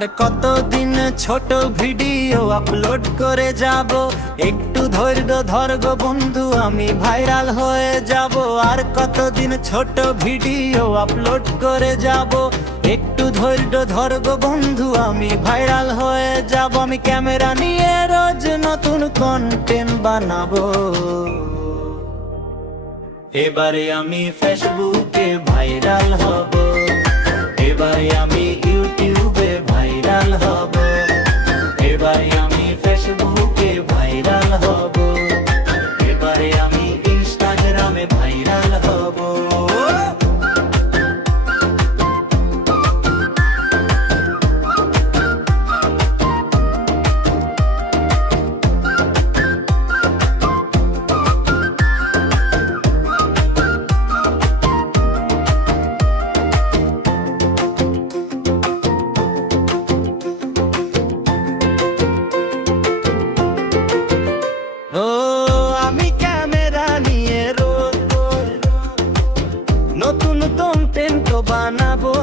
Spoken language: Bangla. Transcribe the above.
আর কতদিন ছোট ভিডিও আপলোড করে যাব, একটু ধৈর্য ধর গো বন্ধু আমি ভাইরাল হয়ে যাব। আর কতদিন ছোট ভিডিও আপলোড করে যাব, একটু ধৈর্য ধর গো বন্ধু আমি ভাইরাল হয়ে যাব। আমি ক্যামেরা নিয়ে রোজ নতুন কন্টেন্ট বানাবো, এবারে আমি ফেসবুকে ভাইরাল হব, এবারে আমি ইউটিউবে ভাইরাল হব, এবারে আমি ফেসবুকে ভাইরাল হব, এবারে আমি ইনস্টাগ্রামে ভাইরাল হব। ও আমি ক্যামেরা নিয়ে রোজ নতুন কন্টেন্ট বানাবো,